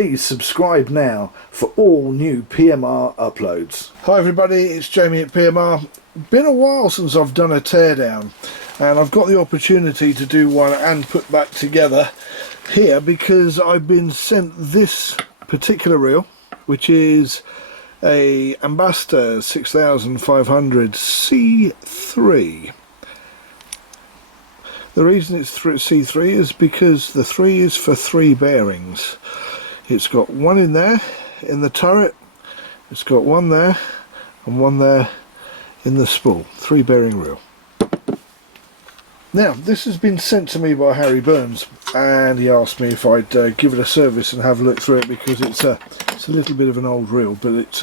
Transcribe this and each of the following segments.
Please subscribe now for all new PMR uploads. Hi everybody, it's Jamie at PMR. Been a while since I've done a teardown, and I've got the opportunity to do one and put back together here because I've been sent this particular reel, which is a Ambassador 6500 C3. The reason it's C3 is because the 3 is for 3 bearings. It's got one in there in the turret, it's got one there and one there in the spool. 3 bearing reel. Now this has been sent to me by Harry Burns, and he asked me if I'd give it a service and have a look through it because it's a little bit of an old reel, but it's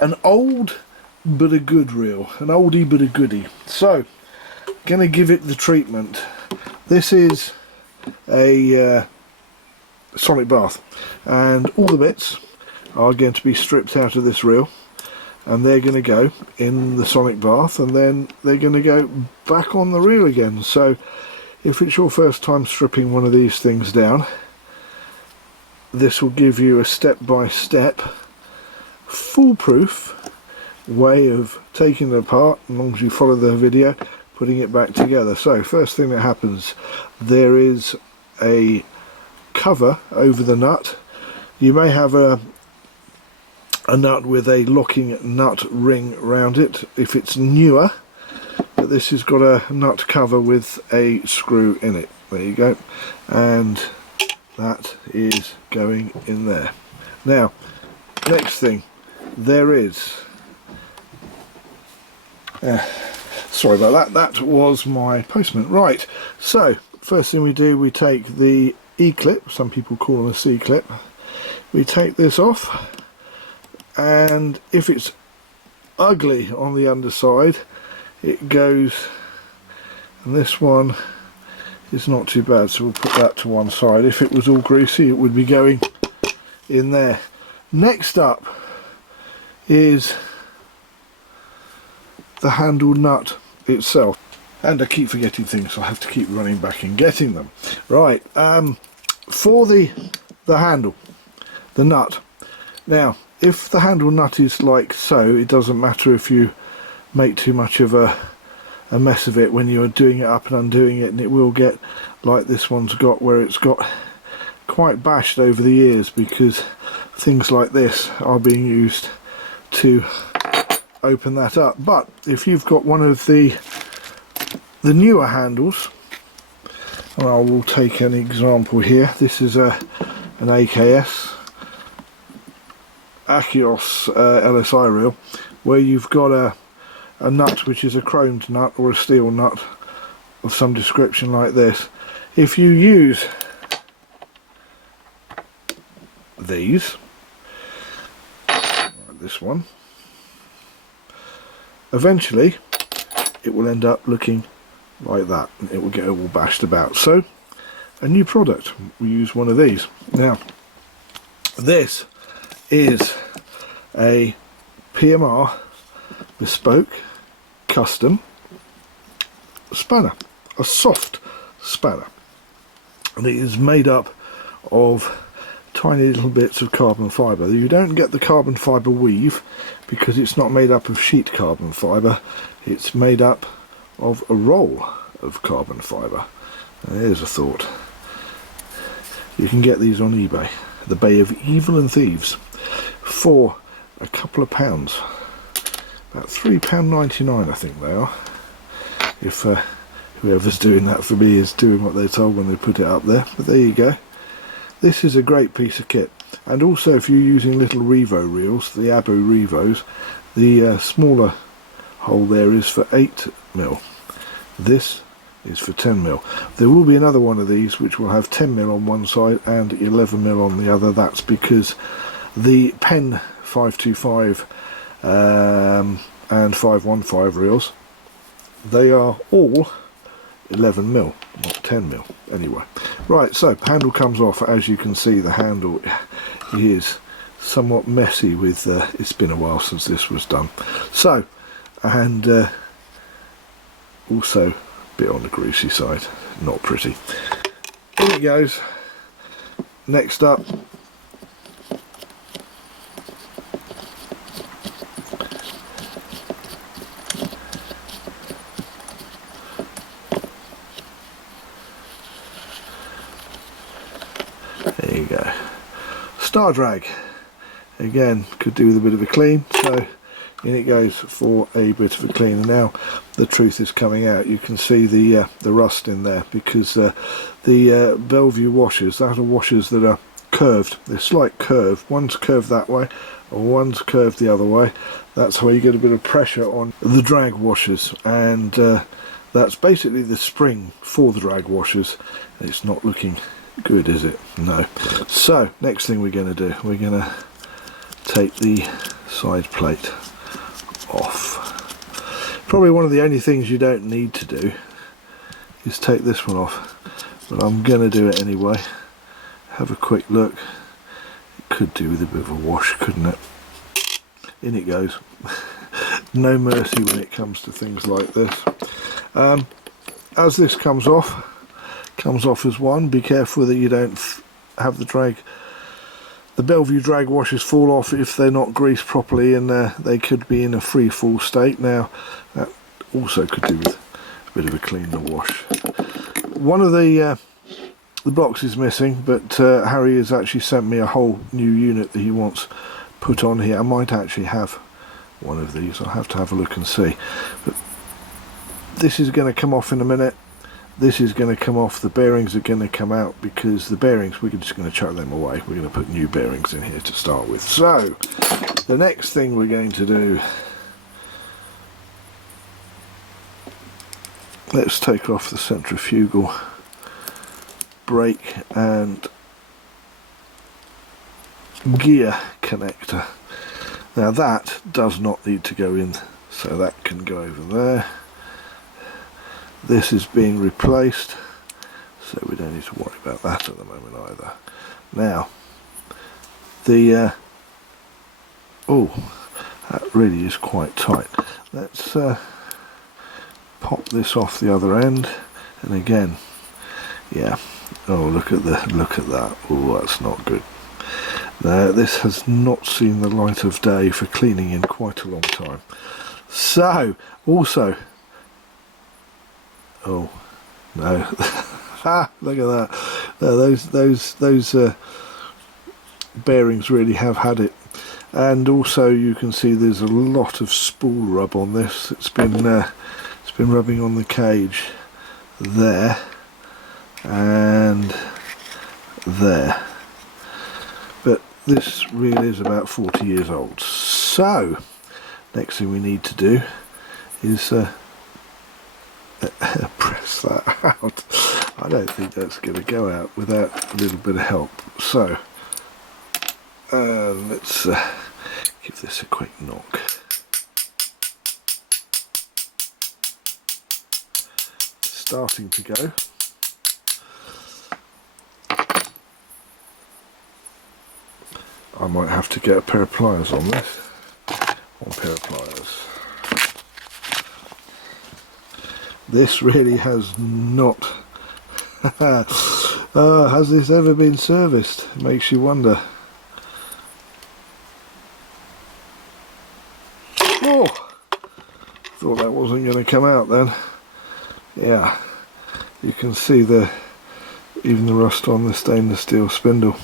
an old but a good reel, an oldie but a goodie. So going to give it the treatment. This is a sonic bath, and all the bits are going to be stripped out of this reel, and they're going to go in the sonic bath, and then they're going to go back on the reel again. So if it's your first time stripping one of these things down, this will give you a step-by-step foolproof way of taking it apart, as long as you follow the video, putting it back together. So first thing that happens, there is a cover over the nut. You may have a nut with a locking nut ring around it if it's newer, but this has got a nut cover with a screw in it. There you go, and that is going in there. Now next thing, there is sorry about that, that was my postman. Right, so first thing we do, we take the E-clip, some people call them a C-clip. We take this off, and if it's ugly on the underside, it goes, and this one is not too bad, so we'll put that to one side. If it was all greasy, it would be going in there. Next up is the handle nut itself, and I keep forgetting things, so I have to keep running back and getting them. Right, for the handle, the nut. Now if the handle nut is like so, it doesn't matter if you make too much of a mess of it when you're doing it up and undoing it, and it will get like this one's got, where it's got quite bashed over the years because things like this are being used to open that up. But if you've got one of the newer handles, and I will take an example here. This is an AKS Achios LSI reel, where you've got a nut which is a chromed nut or a steel nut of some description like this. If you use these, like this one, eventually it will end up looking like that, and it will get all bashed about. So a new product, we use one of these. Now this is a PMR bespoke custom spanner, a soft spanner, and it is made up of tiny little bits of carbon fibre. You don't get the carbon fibre weave because it's not made up of sheet carbon fibre, it's made up of a roll of carbon fibre. There's a thought. You can get these on eBay, the Bay of Evil and Thieves, for a couple of pounds, about £3.99 I think they are, if whoever's doing that for me is doing what they're told when they put it up there. But there you go. This is a great piece of kit. And also if you're using little Revo reels, the Abu Revos, the smaller hole there is for 8mm. This is for 10mm. There will be another one of these which will have 10mm on one side and 11mm on the other. That's because the Pen 525 and 515 reels, they are all 11mm, not 10mm anyway. Right, so handle comes off. As you can see, the handle is somewhat messy with it's been a while since this was done. So, and also a bit on the greasy side, not pretty. In it goes. Next up, you go. Star drag, again, could do with a bit of a clean, so in it goes for a bit of a clean. Now the truth is coming out. You can see the rust in there, because the Bellevue washers, that are washers that are curved. They're slight curve. One's curved that way, or one's curved the other way. That's how you get a bit of pressure on the drag washers, and that's basically the spring for the drag washers. It's not looking good, is it? No. So next thing we're going to do, we're going to take the side plate off. Probably one of the only things you don't need to do is take this one off, but I'm going to do it anyway. Have a quick look. It could do with a bit of a wash, couldn't it? In it goes. No mercy when it comes to things like this. As this comes off as one, be careful that you don't have the Bellevue drag washers fall off if they're not greased properly, and they could be in a free fall state. Now that also could do with a bit of a clean and wash. One of the blocks is missing, but Harry has actually sent me a whole new unit that he wants put on here. I might actually have one of these. I'll have to have a look and see. But this is going to come off in a minute. This is going to come off. The bearings are going to come out, because the bearings, we're just going to chuck them away. We're going to put new bearings in here to start with. So the next thing we're going to do, let's take off the centrifugal brake and gear connector. Now that does not need to go in, so that can go over there. This is being replaced, so we don't need to worry about that at the moment either. Now the oh, that really is quite tight. Let's pop this off the other end, and again, yeah, oh, look at that. Oh, that's not good. Now this has not seen the light of day for cleaning in quite a long time. So also, oh no, look at that. Those bearings really have had it. And also you can see there's a lot of spool rub on this. It's been rubbing on the cage there and there. But this really is about 40 years old. So next thing we need to do is press that out. I don't think that's going to go out without a little bit of help. So let's give this a quick knock. It's starting to go. I might have to get a pair of pliers on this. One pair of pliers. This really has not has this ever been serviced? It makes you wonder. Oh, thought that wasn't going to come out then. Yeah, you can see even the rust on the stainless steel spindle,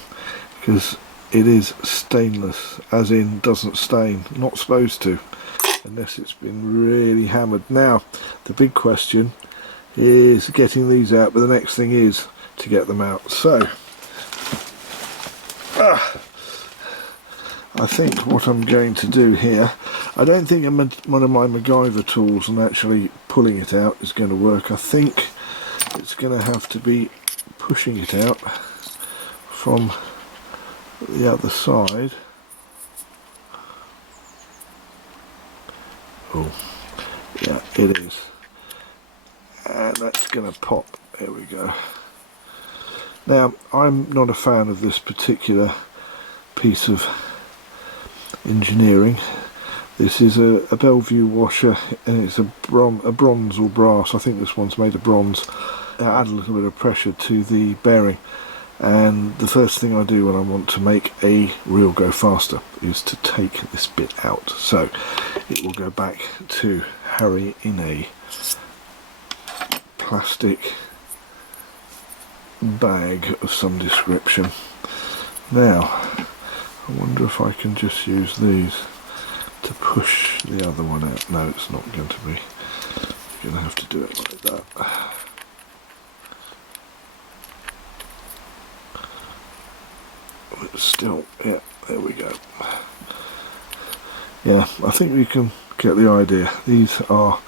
because it is stainless, as in doesn't stain, not supposed to, unless it's been really hammered. Now the big question is getting these out, but the next thing is to get them out. So I think what I'm going to do here, I don't think one of my MacGyver tools and actually pulling it out is going to work. I think it's going to have to be pushing it out from the other side. Oh, yeah, it is. And that's going to pop. There we go. Now, I'm not a fan of this particular piece of engineering. This is a Bellevue washer, and it's a bronze or brass. I think this one's made of bronze. I add a little bit of pressure to the bearing, and the first thing I do when I want to make a reel go faster is to take this bit out. So it will go back to Harry in a plastic bag of some description. Now, I wonder if I can just use these to push the other one out. No, it's not going to be. You're going to have to do it like that. But still, yeah, there we go. Yeah, I think you can get the idea. These are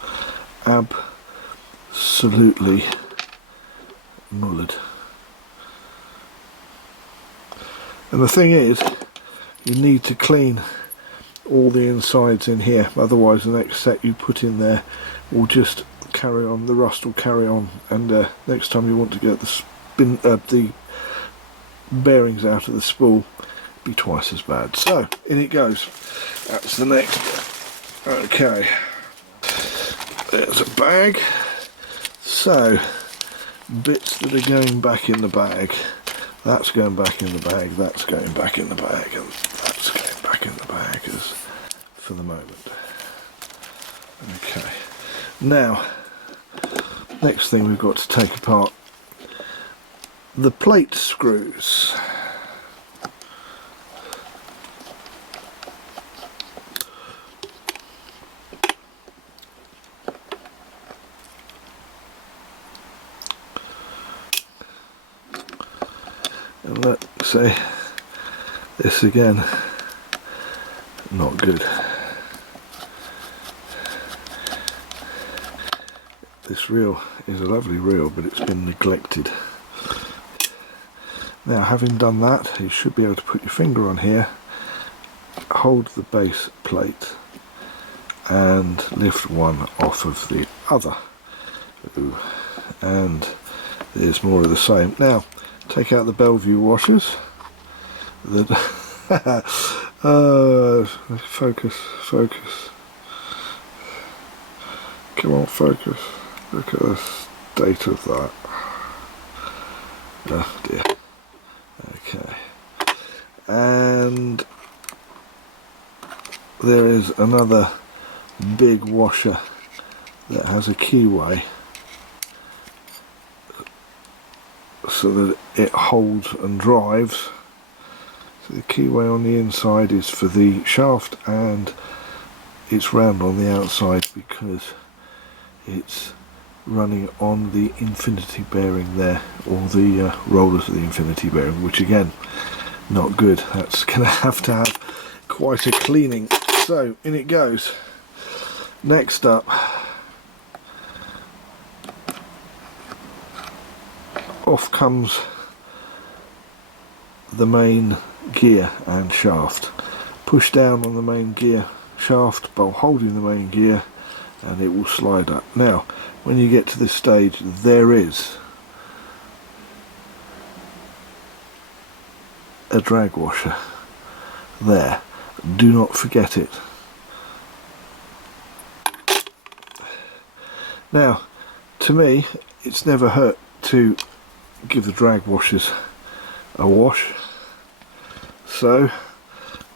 absolutely mullered. And the thing is, you need to clean all the insides in here, otherwise the next set you put in there will just carry on, the rust will carry on, and next time you want to get the bearings out of the spool, be twice as bad. So in it goes. That's the next bit. Okay, there's a bag. So bits that are going back in the bag, that's going back in the bag, that's going back in the bag, and that's going back in the bag as for the moment. Okay, now next thing we've got to take apart the plate screws. And let's say this again, not good. This reel is a lovely reel, but it's been neglected. Now, having done that, you should be able to put your finger on here, hold the base plate and lift one off of the other. Ooh. And there's more of the same. Now take out the Bellevue washers. Focus. Come on, focus. Look at the state of that. Oh dear. Okay. And there is another big washer that has a keyway so that it holds and drives. So the keyway on the inside is for the shaft, and it's round on the outside because it's running on the infinity bearing there, or the rollers of the infinity bearing, which again, not good. That's going to have quite a cleaning. So in it goes. Next up, off comes the main gear and shaft. Push down on the main gear shaft while holding the main gear and it will slide up. Now when you get to this stage, there is a drag washer there. Do not forget it. Now, to me, it's never hurt to give the drag washers a wash. So,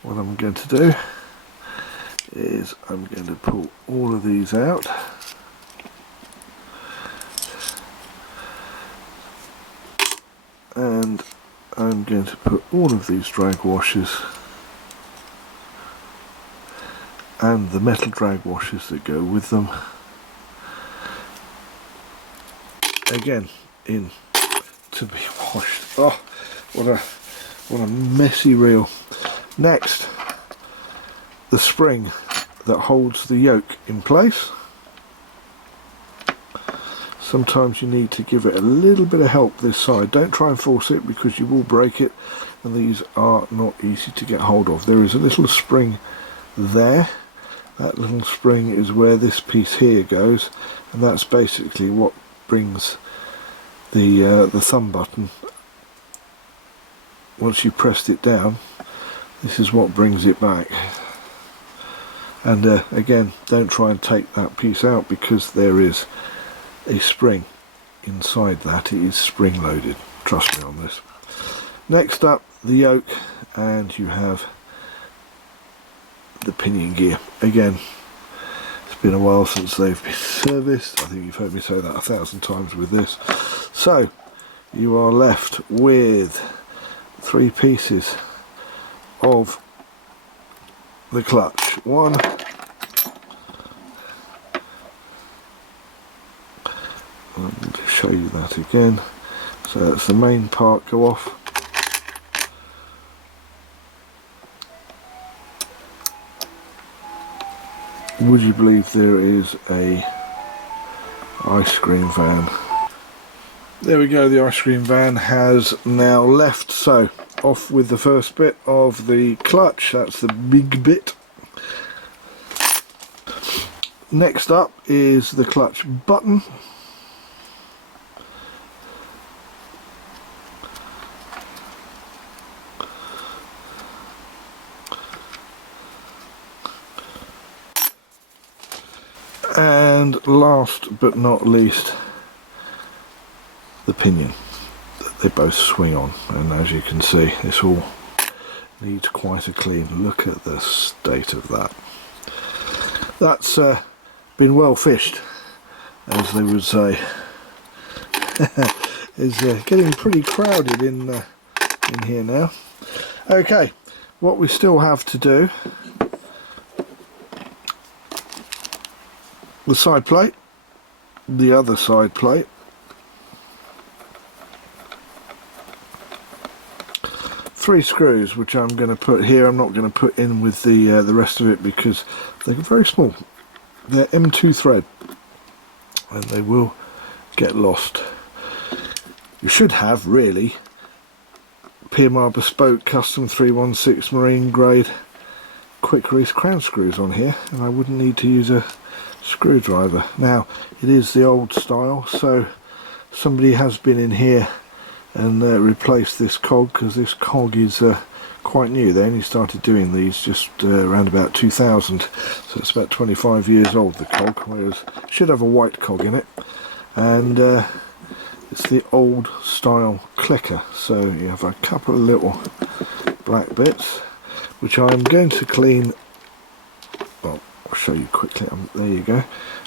what I'm going to do is I'm going to pull all of these out. And I'm going to put all of these drag washers and the metal drag washers that go with them again in to be washed. Oh, what a messy reel. Next, the spring that holds the yoke in place. Sometimes you need to give it a little bit of help this side. Don't try and force it because you will break it, and these are not easy to get hold of. There is a little spring there. That little spring is where this piece here goes, and that's basically what brings the thumb button. Once you pressed it down, this is what brings it back. And again, don't try and take that piece out because there is a spring inside that. It is spring loaded, trust me on this. Next up, the yoke, and you have the pinion gear. Again, it's been a while since they've been serviced. I think you've heard me say that 1,000 times with this. So you are left with 3 pieces of the clutch. One, and to show you that again, so that's the main part go off. Would you believe there is a ice cream van? There we go, the ice cream van has now left. So off with the first bit of the clutch, that's the big bit. Next up is the clutch button. And last but not least, the pinion that they both swing on. And as you can see, this all needs quite a clean. Look at the state of that. That's been well fished, as they would say. It's getting pretty crowded in here now. Okay, what we still have to do, the side plate, the other side plate, three screws which I'm going to put here. I'm not going to put in with the rest of it because they're very small. They're M2 thread and they will get lost. You should have really PMR bespoke custom 316 marine grade quick release crown screws on here, and I wouldn't need to use a screwdriver. Now it is the old style, so somebody has been in here and replaced this cog, because this cog is quite new. They only started doing these just around about 2000, so it's about 25 years old, the cog, whereas it should have a white cog in it, and it's the old style clicker. So you have a couple of little black bits which I'm going to clean. Well, I'll show you quickly. There you go.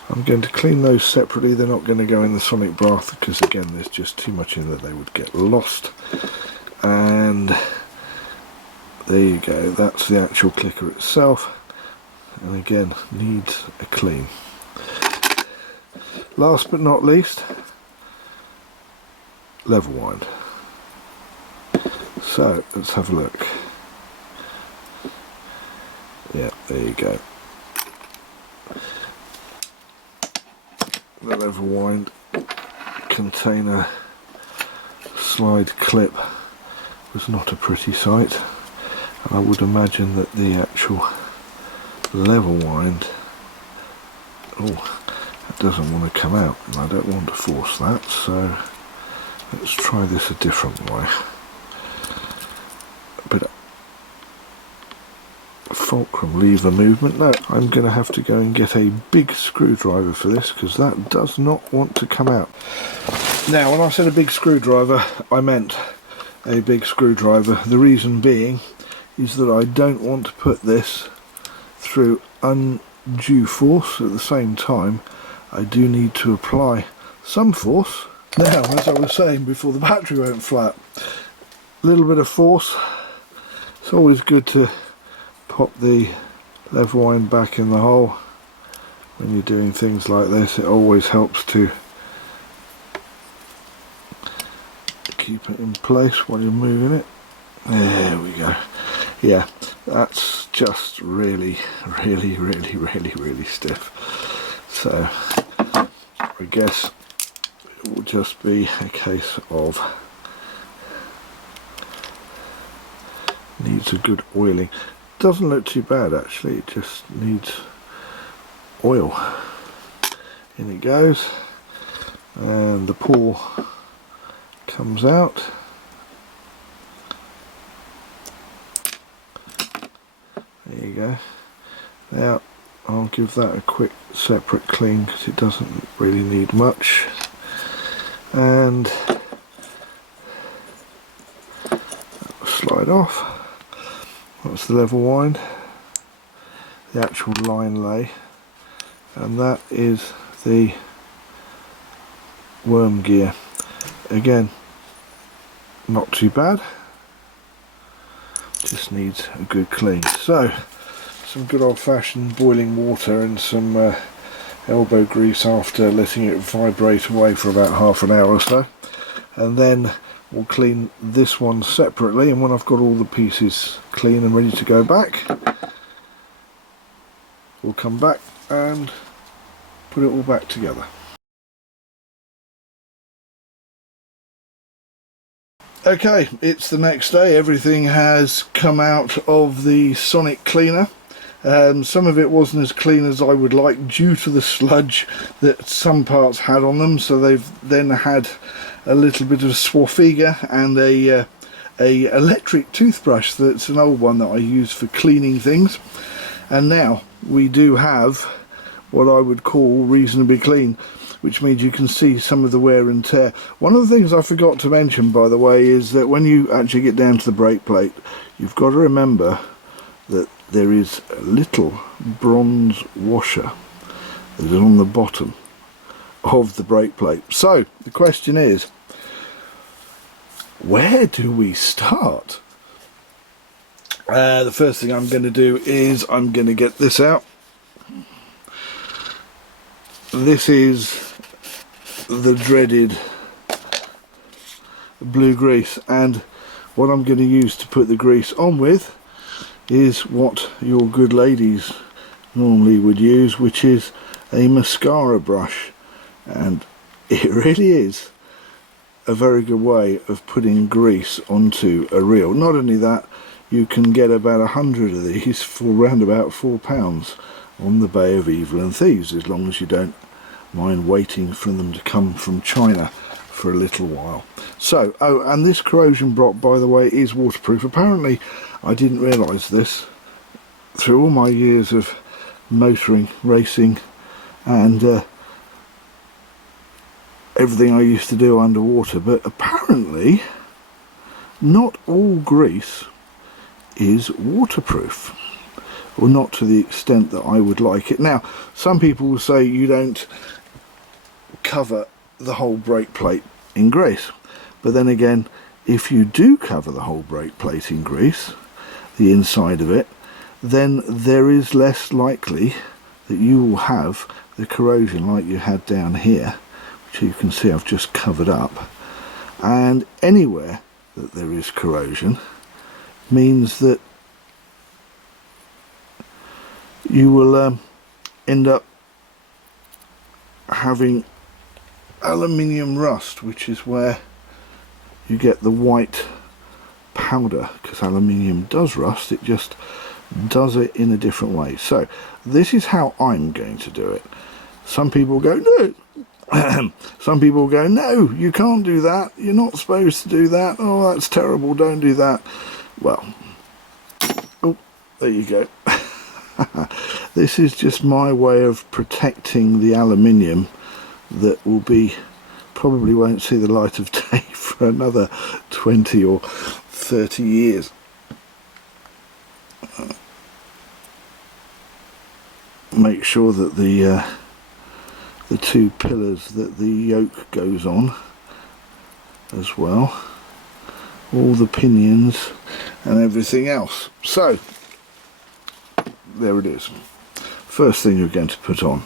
I'm going to clean those separately. They're not going to go in the sonic bath because again there's just too much in that they would get lost. And there you go, that's the actual clicker itself, and again needs a clean. Last but not least, level wind. So let's have a look. Yeah, there you go. The level wind container slide clip was not a pretty sight, and I would imagine that the actual level wind, that doesn't want to come out, and I don't want to force that, so let's try this a different way. A bit of fulcrum lever movement. No, I'm going to have to go and get a big screwdriver for this, because that does not want to come out. Now when I said a big screwdriver, I meant a big screwdriver. The reason being is that I don't want to put this through undue force. At the same time, I do need to apply some force. Now, as I was saying before, the battery went flat. A little bit of force. It's always good to pop the level wind back in the hole when you're doing things like this. It always helps to keep it in place while you're moving it. There we go. Yeah, that's just really stiff. So I guess it will just be a case of needs a good oiling. Doesn't look too bad actually, it just needs oil. In it goes, and the pawl comes out. There you go. Now I'll give that a quick separate clean because it doesn't really need much. And that will slide off. That's the level wind, the actual line lay, and that is the worm gear. Again, not too bad. just needs a good clean. So some good old-fashioned boiling water and some elbow grease after letting it vibrate away for about half an hour or so, and then we'll clean this one separately, and when I've got all the pieces clean and ready to go back, we'll come back and put it all back together. Okay, it's the next day. Everything has come out of the sonic cleaner. Some of it wasn't as clean as I would like due to the sludge that some parts had on them, so they've then had a little bit of swaffiga and a electric toothbrush that's an old one that I use for cleaning things. And now we do have what I would call reasonably clean, which means you can see some of the wear and tear. One of the things I forgot to mention, by the way, is that when you actually get down to the brake plate, you've got to remember that there is a little bronze washer that is on the bottom of the brake plate. So the question is, where do we start? The first thing I'm going to do is I'm going to get this out. This is the dreaded blue grease, and what I'm going to use to put the grease on with is what your good ladies normally would use, which is a mascara brush, and it really is a very good way of putting grease onto a reel. Not only that, you can get about 100 of these for around about £4 on the Bay of Evil and Thieves, as long as you don't mind waiting for them to come from China for a little while. So, oh, and this corrosion block, by the way, is waterproof. Apparently I didn't realise this through all my years of motoring, racing and everything I used to do underwater, but apparently not all grease is waterproof, or not to the extent that I would like it. Now, some people will say you don't cover the whole brake plate in grease, but then again, if you do cover the whole brake plate in grease, the inside of it, then there is less likely that you will have the corrosion like you had down here, which you can see I've just covered up. And anywhere that there is corrosion means that you will end up having aluminium rust, which is where you get the white powder, because aluminium does rust, it just does it in a different way. So this is how I'm going to do it. Some people go, no. Some people go, no, you can't do that, you're not supposed to do that, oh, that's terrible, don't do that. Well, oh, there you go. This is just my way of protecting the aluminium that will be, probably won't see the light of day for another 20 or 30 years. Make sure that the two pillars that the yoke goes on as well, all the pinions and everything else. So there it is. First thing you're going to put on,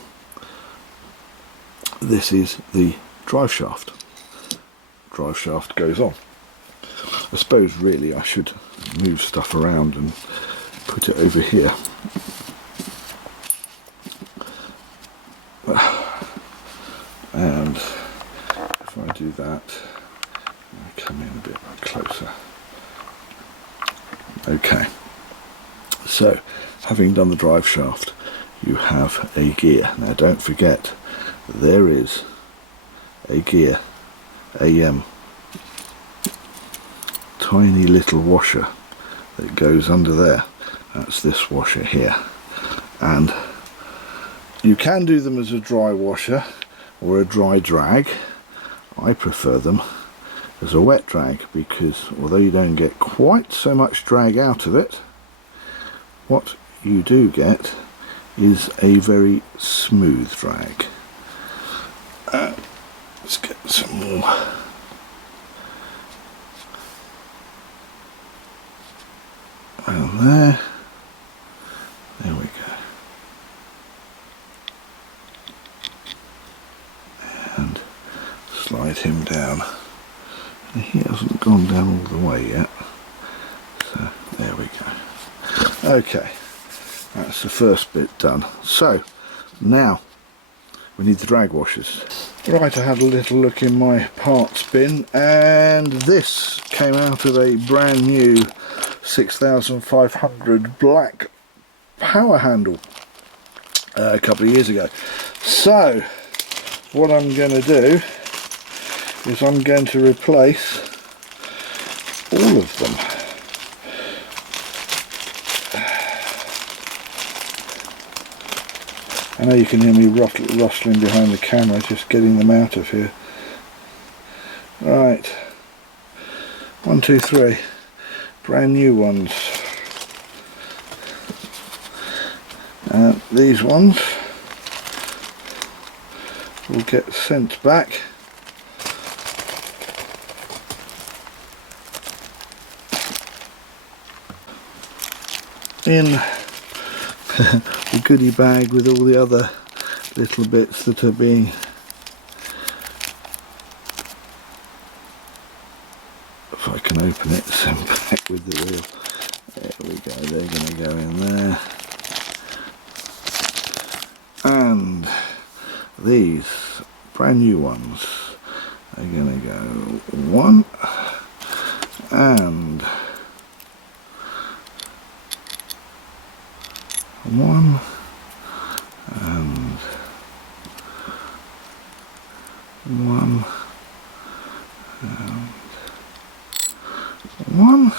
this is the drive shaft. Drive shaft goes on. I suppose really I should move stuff around and put it over here. And if I do that, I come in a bit closer. Okay, so having done the drive shaft, you have a gear. Now don't forget, there is a gear, a tiny little washer that goes under there. That's this washer here, and you can do them as a dry washer or a dry drag. I prefer them as a wet drag, because although you don't get quite so much drag out of it, what you do get is a very smooth drag. Let's get some more. there. There we go. And slide him down. And he hasn't gone down all the way yet. So there we go. Okay, that's the first bit done. So now we need the drag washers. Right, I had a little look in my parts bin, and this came out of a brand new 6500 black power handle a couple of years ago. So what I'm going to do is I'm going to replace all of them. I know you can hear me rustling behind the camera, just getting them out of here. Right, 1, 2, 3, brand new ones. These ones will get sent back in the goodie bag with all the other little bits that are being if I can open it, sent back with the wheel. There we go, they're going to go in there. And these brand new ones are going to go 1 and 1 and 1 and 1.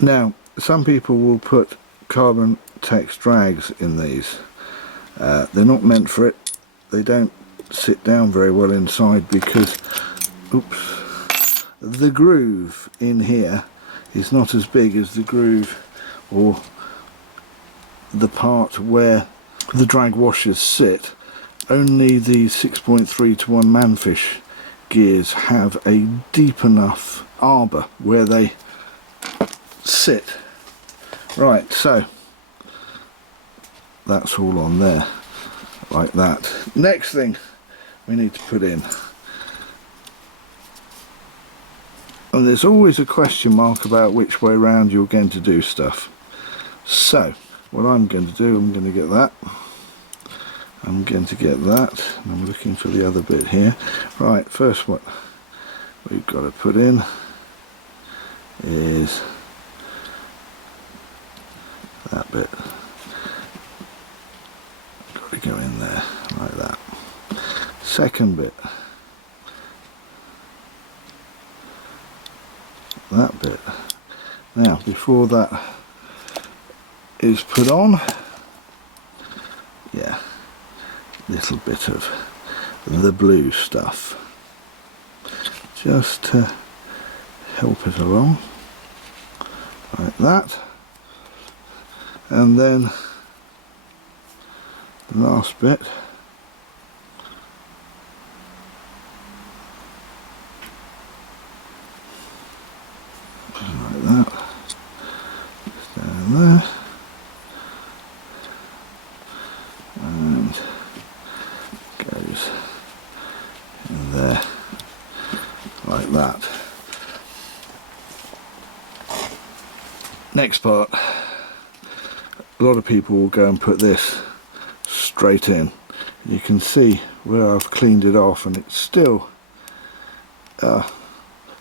Now, some people will put carbon tex drags in these. They're not meant for it. They don't sit down very well inside because, oops, the groove in here is not as big as the groove or the part where the drag washers sit. Only the 6.3 to 1 manfish gears have a deep enough arbor where they sit. Right, so that's all on there like that. Next thing we need to put in, and there's always a question mark about which way round you're going to do stuff. So what I'm going to do, I'm going to get that, I'm going to get that, and I'm looking for the other bit here. Right, first what we've got to put in is that bit. Got to go in there like that. Second bit, that bit. Now before that is put on, yeah, little bit of the blue stuff just to help it along like that. And then the last bit, like that, just down there, and goes in there like that. Next part, a lot of people will go and put this straight in. You can see where I've cleaned it off and it's still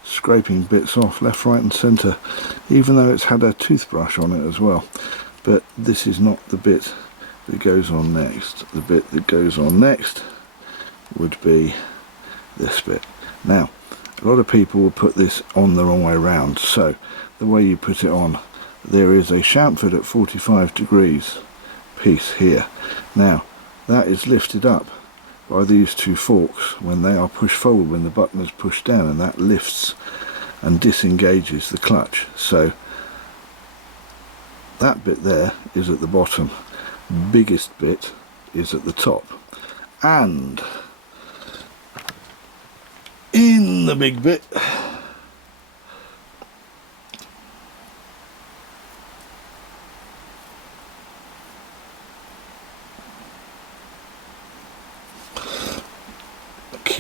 scraping bits off left, right and centre, even though it's had a toothbrush on it as well. But this is not the bit that goes on next. The bit that goes on next would be this bit. Now a lot of people will put this on the wrong way round, so the way you put it on, there is a chamfered at 45 degrees piece here. Now that is lifted up by these two forks when they are pushed forward, when the button is pushed down, and that lifts and disengages the clutch. So that bit there is at the bottom, biggest bit is at the top, and in the big bit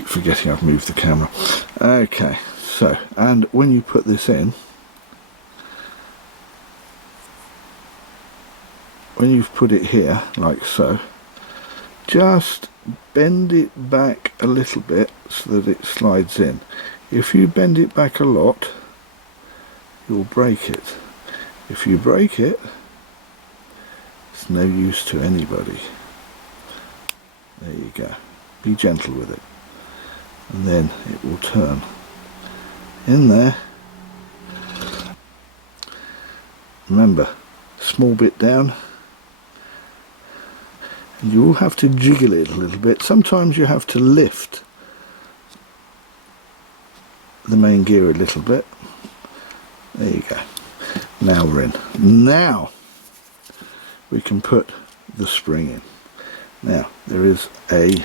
keep forgetting I've moved the camera. Okay, so, and when you put this in, when you've put it here, like so, just bend it back a little bit so that it slides in. If you bend it back a lot, you'll break it. If you break it, it's no use to anybody. There you go. Be gentle with it. And then it will turn in there. Remember, small bit down. And you will have to jiggle it a little bit. Sometimes you have to lift the main gear a little bit. There you go. Now we're in. Now we can put the spring in. Now there is a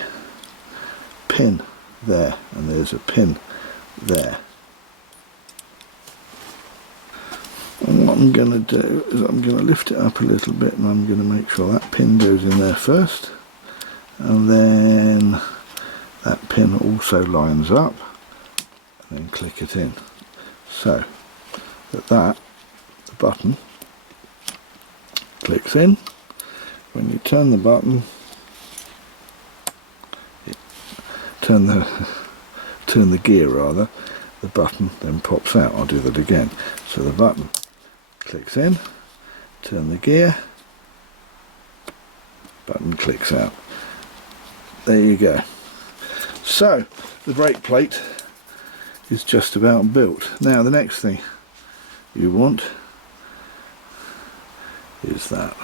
pin there and there's a pin there. And what I'm going to do is I'm going to lift it up a little bit and I'm going to make sure that pin goes in there first, and then that pin also lines up, and then click it in so that the button clicks in. When you turn the button, turn the gear rather, the button then pops out. I'll do that again. So the button clicks in, turn the gear, button clicks out. There you go. So the brake plate is just about built. Now the next thing you want is that.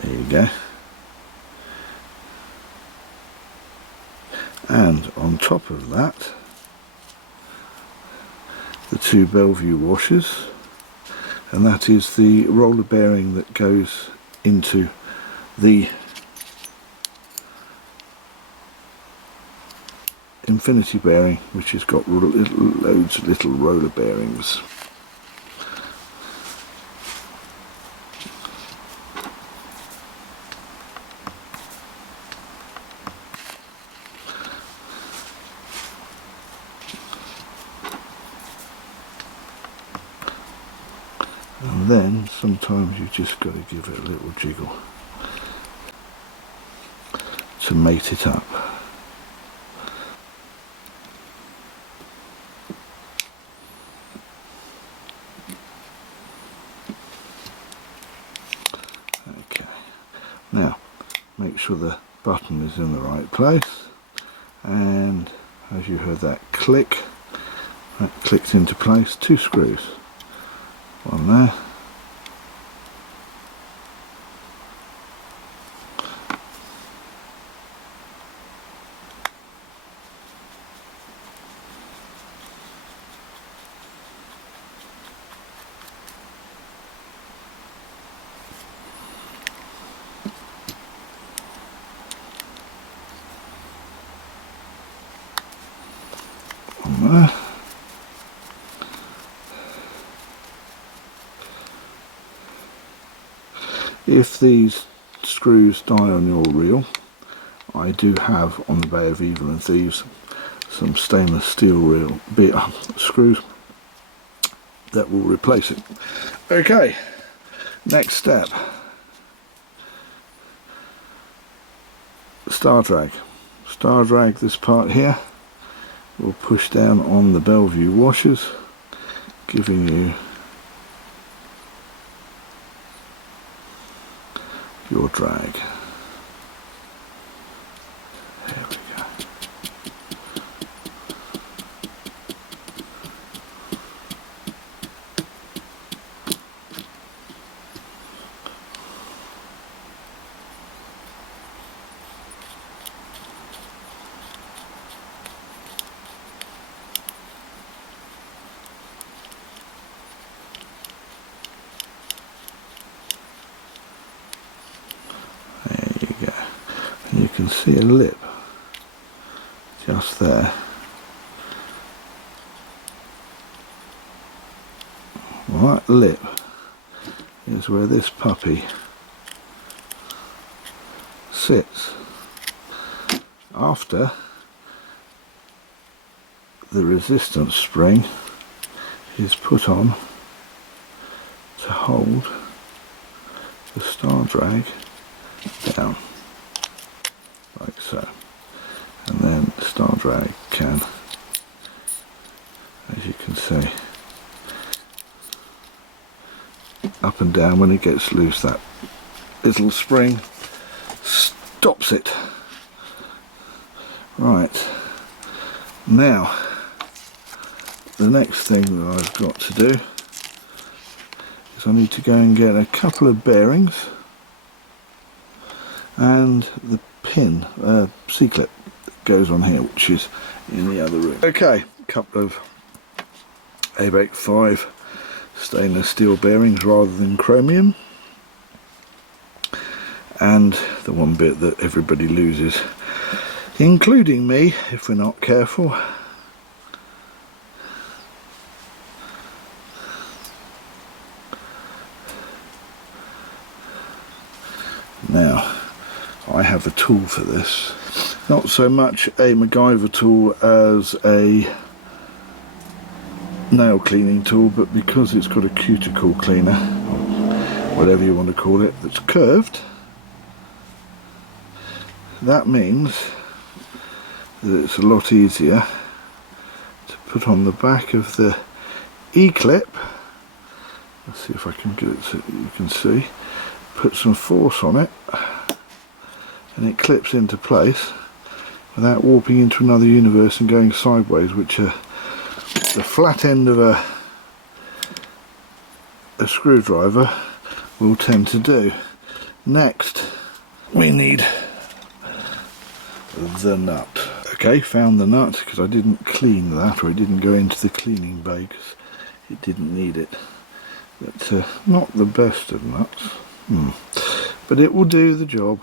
There you go. And on top of that, the two Bellevue washers, and that is the roller bearing that goes into the infinity bearing, which has got loads of little roller bearings. And then sometimes you just got to give it a little jiggle to mate it up. Okay, now make sure the button is in the right place, and as you heard that click, that clicked into place. Two screws, one there, one there. If these screws die on your reel, I do have on the Bay of Evil and Thieves some stainless steel screws that will replace it. Okay, next step, star drag. Star drag this part here will push down on the Bellevue washers, giving you your drag. There we go. You can see a lip just there. Well, that lip is where this puppy sits after the resistance spring is put on to hold the star drag down, like so, and then the star drag can, as you can see, up and down. When it gets loose, that little spring stops it. Right, now the next thing that I've got to do is I need to go and get a couple of bearings and the pin, C-clip that goes on here, which is in the other room. Okay, a couple of ABEC 5 stainless steel bearings rather than chromium, and the one bit that everybody loses, including me if we're not careful. Now I have a tool for this, not so much a MacGyver tool as a nail cleaning tool, but because it's got a cuticle cleaner, or whatever you want to call it, that's curved, that means that it's a lot easier to put on the back of the E-clip. Let's see if I can get it so you can see. Put some force on it and it clips into place without warping into another universe and going sideways, which the flat end of a screwdriver will tend to do. Next we need the nut. Okay, found the nut because I didn't clean that, or it didn't go into the cleaning bay because it didn't need it. But not the best of nuts, but it will do the job.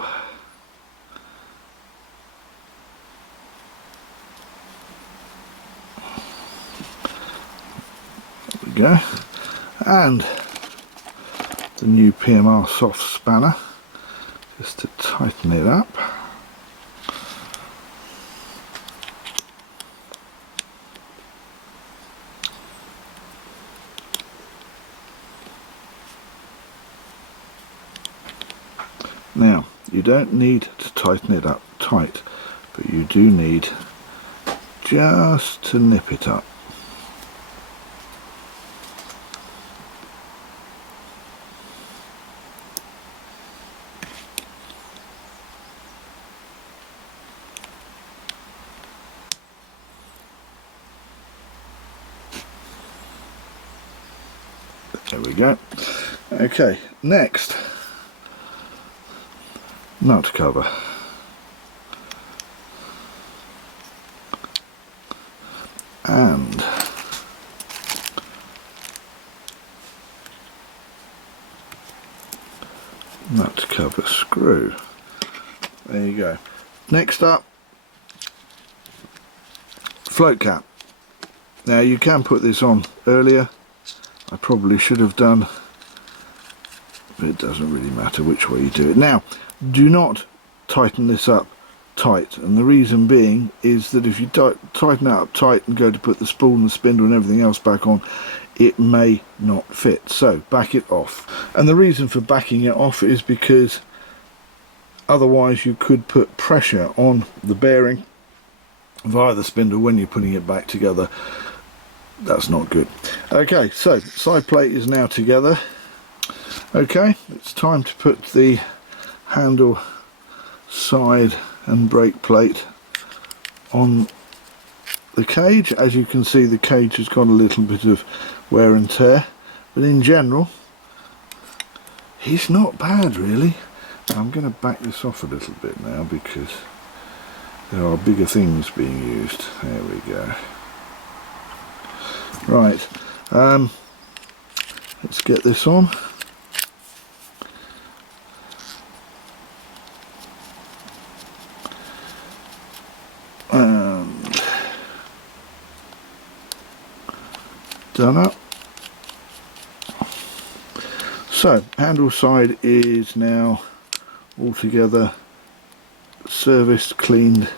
There we go. And the new PMR soft spanner, just to tighten it up. Now, you don't need to tighten it up tight, but you do need just to nip it up. There we go. Okay, next, nut cover. And nut cover screw. There you go. Next up, float cap. Now you can put this on earlier. I probably should have done, but it doesn't really matter which way you do it. Now, do not tighten this up tight, and the reason being is that if you tighten it up tight and go to put the spool and the spindle and everything else back on, it may not fit. So back it off. And the reason for backing it off is because otherwise you could put pressure on the bearing via the spindle when you're putting it back together. That's not good. Okay, so side plate is now together. Okay, it's time to put the handle, side and brake plate on the cage. As you can see, the cage has got a little bit of wear and tear, but in general it's not bad really. I'm going to back this off a little bit now because there are bigger things being used. There we go. Right, let's get this on. And done up. So handle side is now all together serviced, cleaned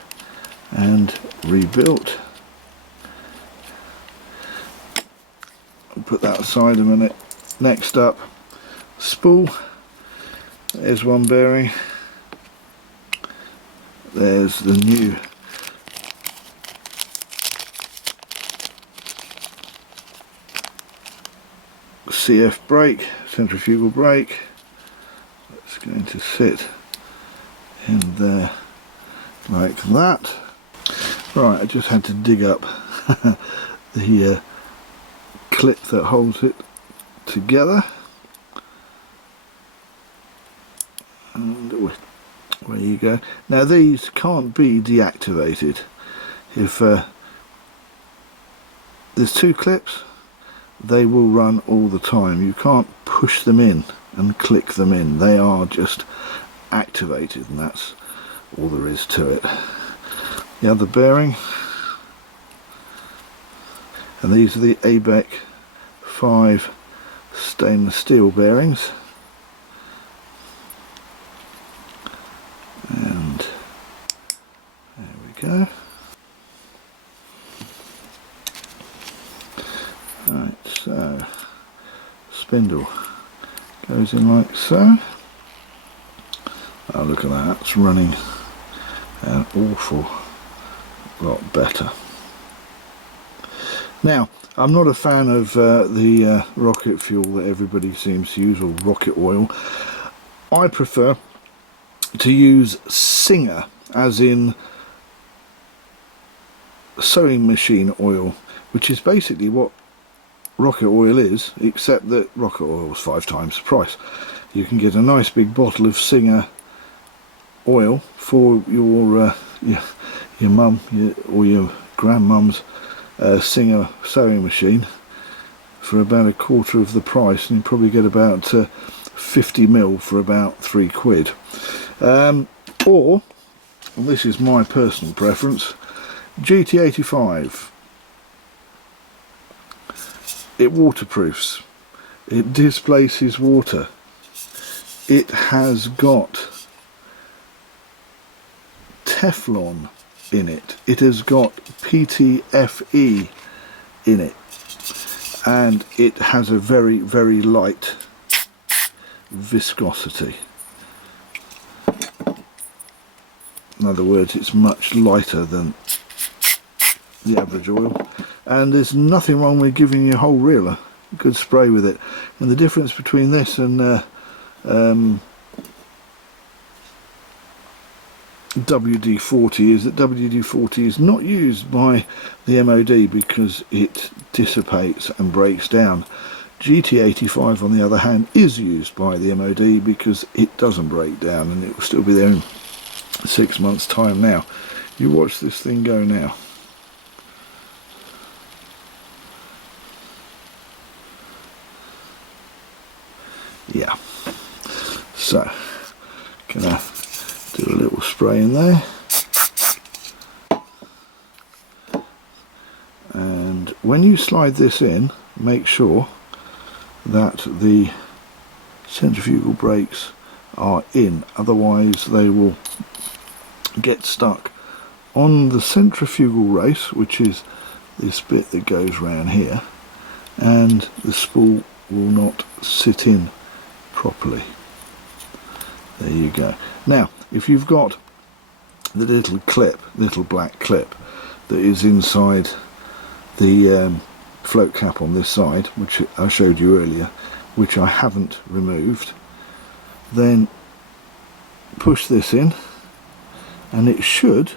and rebuilt. I'll put that aside a minute. Next up, spool. There's one bearing. There's the new CF brake, centrifugal brake. It's going to sit in there like that. Right, I just had to dig up the clip that holds it together, and where you go. Now these can't be deactivated. If there's two clips, they will run all the time. You can't push them in and click them in. They are just activated, and that's all there is to it. The other bearing, and these are the ABEC 5 stainless steel bearings, and there we go. Right, so spindle goes in like so. Oh, look at that, it's running an awful lot better. Now, I'm not a fan of the rocket fuel that everybody seems to use, or rocket oil. I prefer to use Singer, as in sewing machine oil, which is basically what rocket oil is, except that rocket oil is 5 times the price. You can get a nice big bottle of Singer oil for your mum or your grandmum's Singer sewing machine for about a quarter of the price, and you probably get about 50 mil for about £3. Or, and this is my personal preference, GT85. It waterproofs, it displaces water, it has got Teflon in it, it has got PTFE in it, and it has a very, very light viscosity. In other words, it's much lighter than the average oil, and there's nothing wrong with giving your whole reel a good spray with it. And the difference between this and WD-40 is that WD-40 is not used by the MOD because it dissipates and breaks down. GT85 on the other hand is used by the MOD because it doesn't break down, and it will still be there in 6 months time. Now you watch this thing go now. Yeah, so gonna do a little spray in there, and when you slide this in, make sure that the centrifugal brakes are in, otherwise they will get stuck on the centrifugal race, which is this bit that goes round here, and the spool will not sit in properly. There you go. Now if you've got the little clip, little black clip that is inside the float cap on this side, which I showed you earlier, which I haven't removed, then push this in and it should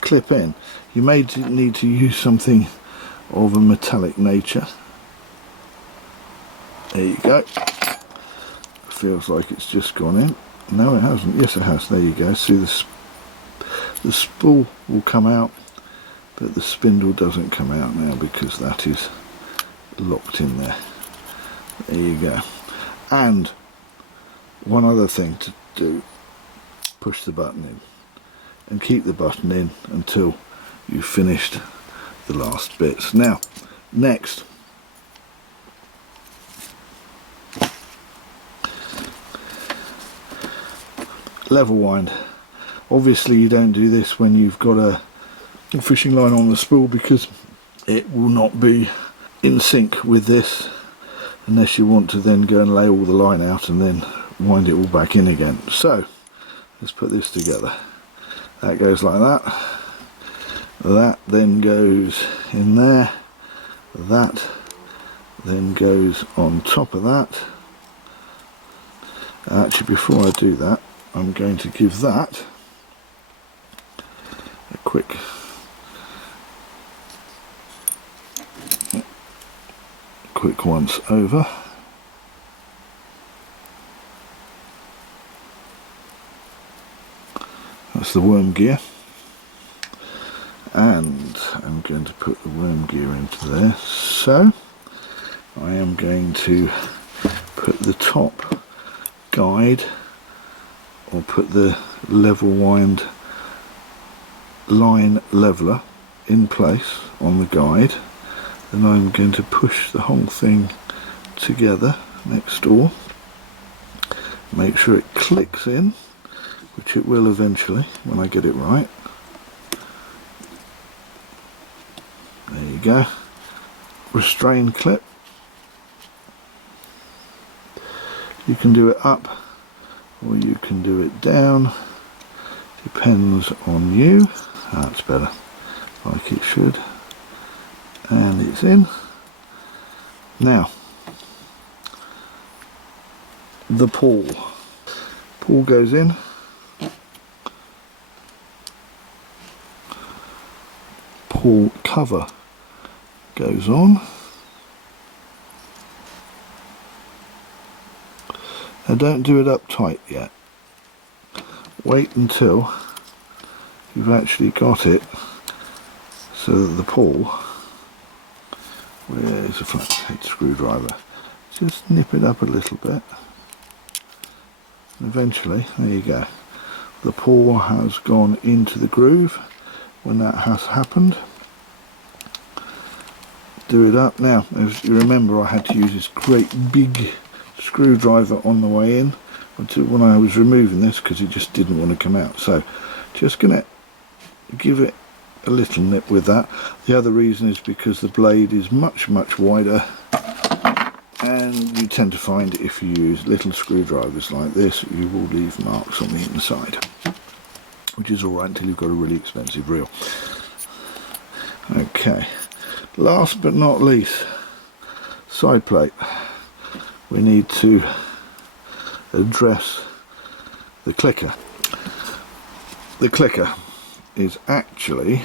clip in. You may need to use something of a metallic nature. There you go. Feels like it's just gone in. No, it hasn't. Yes, it has. There you go. See, the spool will come out, but the spindle doesn't come out now because that is locked in there. There you go. And one other thing to do, push the button in and keep the button in until you've finished the last bits. Now, next, level wind. Obviously you don't do this when you've got a fishing line on the spool, because it will not be in sync with this unless you want to then go and lay all the line out and then wind it all back in again. So let's put this together. That goes like that. That then goes in there. That then goes on top of that. Actually, before I do that, I'm going to give that a quick once over. That's the worm gear, and I'm going to put the worm gear into there. So I am going to put the top guide, or put the level wind line leveler in place on the guide. Then I'm going to push the whole thing together next door, make sure it clicks in, which it will eventually when I get it right. There you go. Restrain clip. You can do it up or you can do it down, depends on you. That's better, like it should. And it's in. Now the pawl goes in. Pawl cover goes on. Now don't do it up tight yet. Wait until you've actually got it so that the pawl, where's a flat-head screwdriver, just nip it up a little bit. And eventually, there you go. The pawl has gone into the groove. When that has happened, do it up. Now, as you remember, I had to use this great big screwdriver on the way in when I was removing this, because it just didn't want to come out. So just gonna give it a little nip with that. The other reason is because the blade is much wider, and you tend to find if you use little screwdrivers like this, you will leave marks on the inside, which is alright until you've got a really expensive reel. Okay, last but not least, side plate. We need to address the clicker. The clicker is actually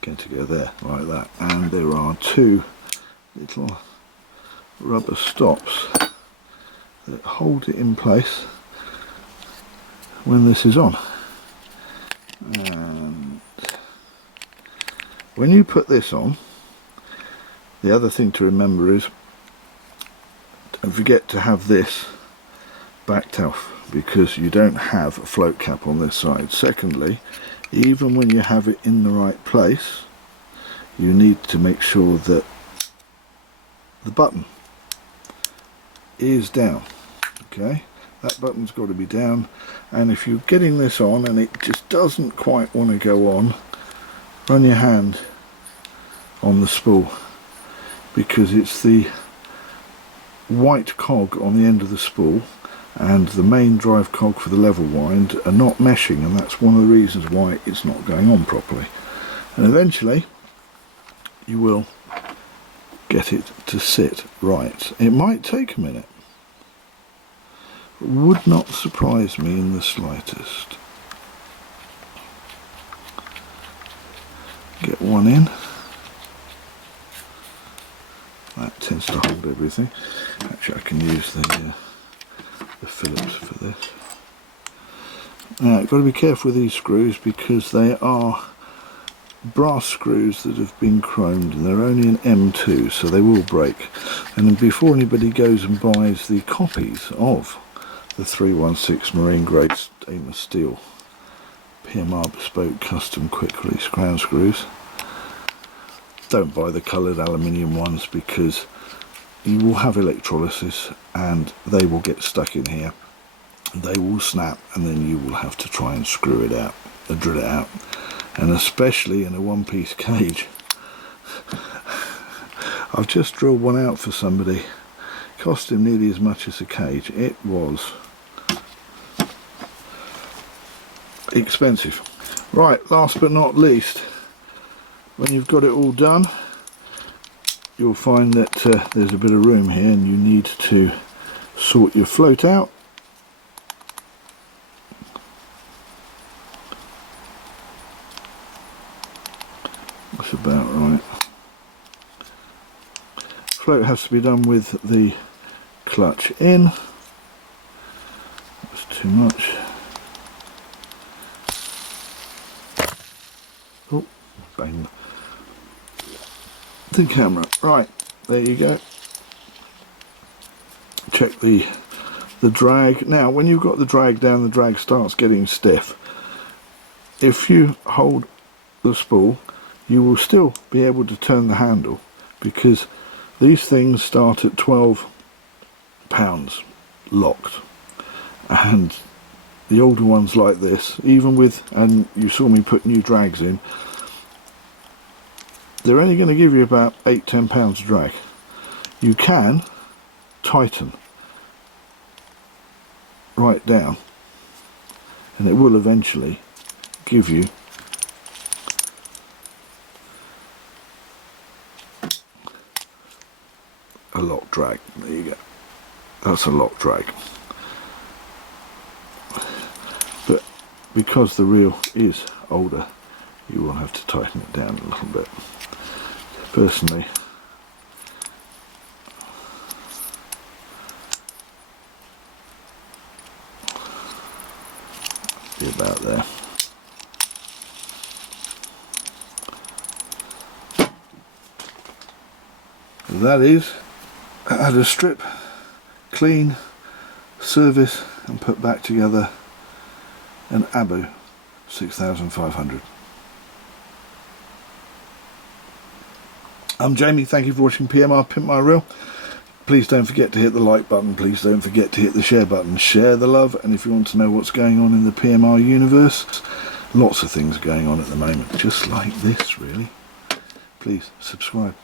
going to go there like that, and there are two little rubber stops that hold it in place when this is on. And when you put this on, the other thing to remember is don't forget to have this backed off, because you don't have a float cap on this side. Secondly, even when you have it in the right place, you need to make sure that the button is down. Okay, that button's got to be down, and if you're getting this on and it just doesn't quite want to go on, run your hand on the spool, because it's the white cog on the end of the spool and the main drive cog for the level wind are not meshing, and that's one of the reasons why it's not going on properly. And eventually you will get it to sit right. It might take a minute. It would not surprise me in the slightest. Get one in. That tends to hold everything. Actually, I can use the Phillips for this. Now, you've got to be careful with these screws, because they are brass screws that have been chromed, and they're only an M2, so they will break. And before anybody goes and buys the copies of the 316 marine grade stainless steel PMR bespoke custom quick release crown screws, don't buy the coloured aluminium ones, because you will have electrolysis and they will get stuck in here. They will snap, and then you will have to try and screw it out, drill it out. And especially in a one-piece cage. I've just drilled one out for somebody. Cost him nearly as much as a cage. It was expensive. Right, last but not least, when you've got it all done, you'll find that there's a bit of room here, and you need to sort your float out. That's about right. Float has to be done with the clutch in. That's too much. Oh, bang the camera. Right, there you go. Check the drag. Now, when you've got the drag down, the drag starts getting stiff. If you hold the spool, you will still be able to turn the handle, because these things start at 12 pounds locked, and the older ones like this, even with, and you saw me put new drags in, they're only going to give you about 8-10 pounds of drag. You can tighten right down, and it will eventually give you a lock drag. There you go. That's a lock drag. But because the reel is older, you will have to tighten it down a little bit. Personally, be about there. And that is, I had a strip, clean, service and put back together an Abu 6500. I'm Jamie, thank you for watching PMR Pimp My Reel. Please don't forget to hit the like button, please don't forget to hit the share button. Share the love, and if you want to know what's going on in the PMR universe, lots of things going on at the moment, just like this really. Please subscribe.